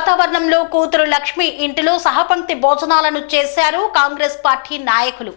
వాతావరణంలో కూతురు లక్ష్మి ఇంటిలో సహపంక్తి భోజనాలను చేశారు కాంగ్రెస్ పార్టీ నాయకులు.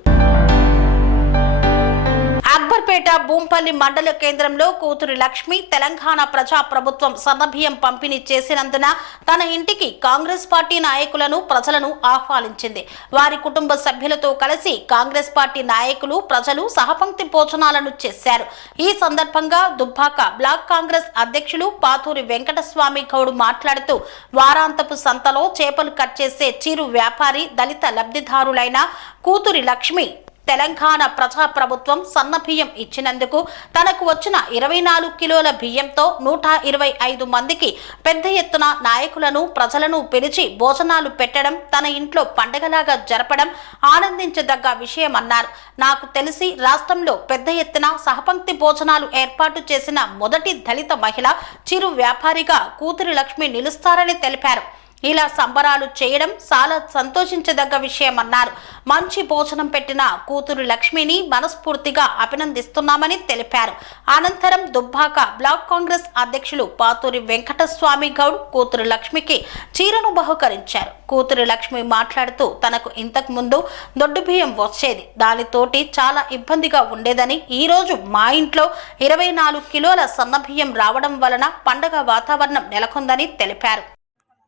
అక్బర్పేట బూంపల్లి మండల కేంద్రంలో కూతురు లక్ష్మి తెలంగాణ ప్రజా ప్రభుత్వం సన్నబియ్యం పంపిణీ చేసినందున తన ఇంటికి కాంగ్రెస్ పార్టీ నాయకులను ప్రజలను ఆహ్వానించింది. వారి కుటుంబ సభ్యులతో కలిసి కాంగ్రెస్ పార్టీ నాయకులు ప్రజలు సహపంక్తి భోజనాలను చేశారు. ఈ సందర్భంగా దుబ్బాక బ్లాక్ కాంగ్రెస్ అధ్యక్షులు పాతూరి వెంకటస్వామి గౌడ్ మాట్లాడుతూ వారాంతపు సంతలో చేపలు కట్ చేసే చిరు వ్యాపారి దళిత లబ్ధిదారులైన కూతురి లక్ష్మి తెలంగాణ ప్రజా ప్రభుత్వం సన్నబియ్యం ఇచ్చినందుకు తనకు వచ్చిన 24 కిలోల బియ్యంతో 125 మందికి పెద్ద ఎత్తున నాయకులను ప్రజలను పిలిచి భోజనాలు పెట్టడం తన ఇంట్లో పండగలాగా జరపడం ఆనందించదగ్గ విషయమన్నారు. నాకు తెలిసి రాష్ట్రంలో పెద్ద ఎత్తున సహపంక్తి భోజనాలు ఏర్పాటు చేసిన మొదటి దళిత మహిళ చిరు వ్యాపారిగా కూతురి లక్ష్మి నిలుస్తారని తెలిపారు. ఇలా సంబరాలు చేయడం చాలా సంతోషించదగ్గ విషయమన్నారు. మంచి భోజనం పెట్టిన కూతురు లక్ష్మిని మనస్ఫూర్తిగా అభినందిస్తున్నామని తెలిపారు. అనంతరం దుబ్బాక బ్లాక్ కాంగ్రెస్ అధ్యక్షులు పాతూరి వెంకటస్వామి గౌడ్ కూతురు లక్ష్మికి చీరను బహుకరించారు. కూతురు లక్ష్మి మాట్లాడుతూ తనకు ఇంతకు ముందు దొడ్డు బియ్యం వచ్చేది, దానితోటి చాలా ఇబ్బందిగా ఉండేదని, ఈరోజు మా ఇంట్లో 24 కిలోల సన్నబియ్యం రావడం వలన పండగ వాతావరణం నెలకొందని తెలిపారు.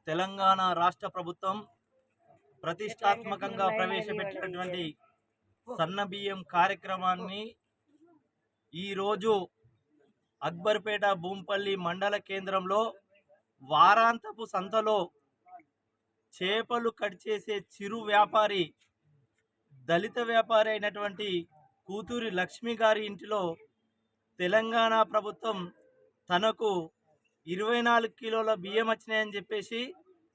తెలంగాణ రాష్ట్ర ప్రభుత్వం ప్రతిష్టాత్మకంగా ప్రవేశపెట్టినటువంటి సన్నబియ్యం కార్యక్రమాన్ని ఈరోజు అక్బర్పేట బూంపల్లి మండల కేంద్రంలో వారాంతపు సంతలో చేపలు కట్ చేసే చిరు వ్యాపారి దళిత వ్యాపారి అయినటువంటి కూతురి లక్ష్మి గారి ఇంటిలో తెలంగాణ ప్రభుత్వం తనకు 24 కిలోల బియ్యం వచ్చినాయని చెప్పేసి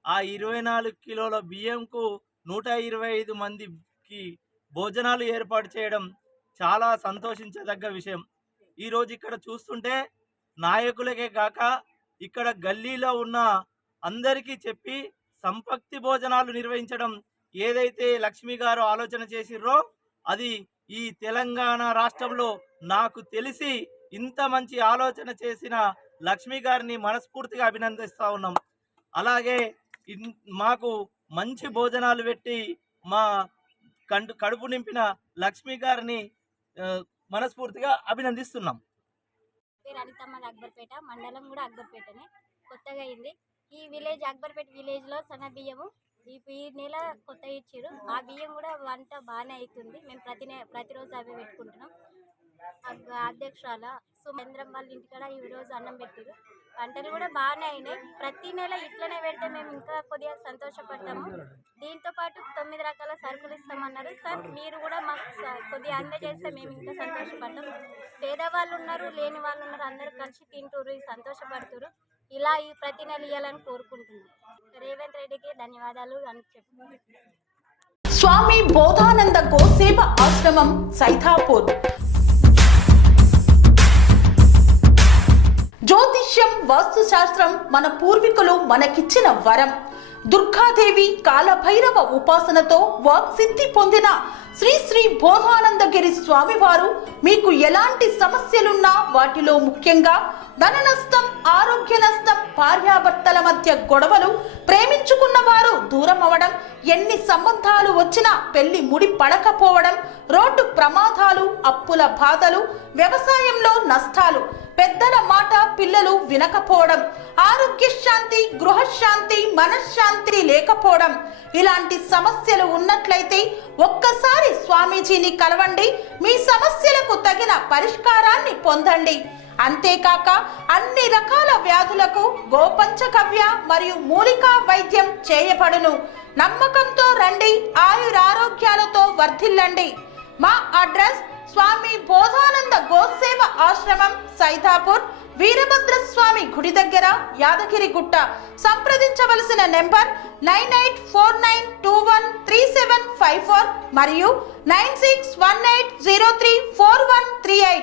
ఆ 24 కిలోల బియ్యంకు 125 మందికి భోజనాలు ఏర్పాటు చేయడం చాలా సంతోషించదగ్గ విషయం. ఈరోజు ఇక్కడ చూస్తుంటే నాయకులకే కాక ఇక్కడ గల్లీలో ఉన్న అందరికీ చెప్పి సంపక్తి భోజనాలు నిర్వహించడం ఏదైతే లక్ష్మి గారు ఆలోచన చేసిర్రో అది ఈ తెలంగాణ రాష్ట్రంలో నాకు తెలిసి ఇంత మంచి ఆలోచన చేసిన లక్ష్మి గారిని మనస్ఫూర్తిగా అభినందిస్తూ ఉన్నాం. అలాగే మాకు మంచి భోజనాలు పెట్టి మా కడుపు నింపిన లక్ష్మి గారిని మనస్ఫూర్తిగా అభినందిస్తున్నాం. అనితమ్మది అక్బర్పేట మండలం కూడా అక్బర్పేటనే కొత్తగా అయింది. ఈ విలేజ్ అక్బర్పేట విలేజ్లో సన్న బియ్యము ఈ నెల కొత్త ఇచ్చారు. ఆ బియ్యం కూడా వంట బాగానే అవుతుంది. మేము ప్రతిరోజు అవి పెట్టుకుంటున్నాం. అధ్యక్షురాల సుమేంద్రం వాళ్ళ ఇంటికాడ ఈరోజు అన్నం పెట్టారు. వంటలు కూడా బాగానే అయినాయి. ప్రతి నెల ఇట్లనే పెడితే మేము ఇంకా కొద్దిగా సంతోషపడతాము. దీంతో పాటు 9 రకాల సరుకులు ఇస్తామన్నారు సార్. మీరు కూడా మాకు కొద్దిగా అందజేస్తే మేము ఇంకా సంతోషపడతాం. పేదవాళ్ళు ఉన్నారు, లేని వాళ్ళు ఉన్నారు, అందరూ కలిసి తింటూరు, సంతోషపడుతురు. ఇలా ఈ ప్రతి నెల ఇవ్వాలని కోరుకుంటున్నాం. రేవంత్ రెడ్డికి ధన్యవాదాలు అని చెప్పి స్వామి బోధానంద గోసేవ ఆశ్రమం సైతాపూర్. జ్యోతిష్యం, వాస్తుశాస్త్రం మన పూర్వీకులు మనకిచ్చిన వరం. దుర్గాదేవి, కాలభైరవ ఉపాసనతో వాక్సిద్ధి పొందిన శ్రీ శ్రీ బోధానందగిరి స్వామివారు మీకు ఎలాంటి సమస్యలున్నా, వాటిలో ముఖ్యంగా ధన నష్టం, ఆరోగ్య నష్టం, భార్యాభర్తల మధ్య గొడవలు, ప్రేమించుకున్న వారు దూరం అవడం, ఎన్ని సంబంధాలు వచ్చినా పెళ్లి ముడి పడకపోవడం, రోడ్డు ప్రమాదాలు, అప్పుల బాధలు, వ్యవసాయంలో నష్టాలు, పెద్దల మాట పిల్లలు వినకపోవడం, ఆరోగ్య శాంతి, గృహశాంతి, మనశ్శాంతి లేకపోవడం, ఇలాంటి సమస్యలు ఉన్నట్లయితే ఒక్కసారి స్వామీజీని కలవండి. మీ సమస్యలకు తగిన పరిష్కారాన్ని పొందండి. అంతేకాక అన్ని రకాల వ్యాధులకు గోపంచగవ్య మరియు మూలికా వైద్యం చేయబడును. నమ్మకంతో రండి, ఆయురారోగ్యాలతో వర్ధిల్లండి. మా అడ్రస్ స్వామి బోధానంద గోసేవ ఆశ్రమం సైతాపూర్, వీరభద్రస్వామి గుడి దగ్గర, యాదగిరిగుట్ట. సంప్రదించవలసిన నెంబర్ 9849213754 మరియు 9618034138.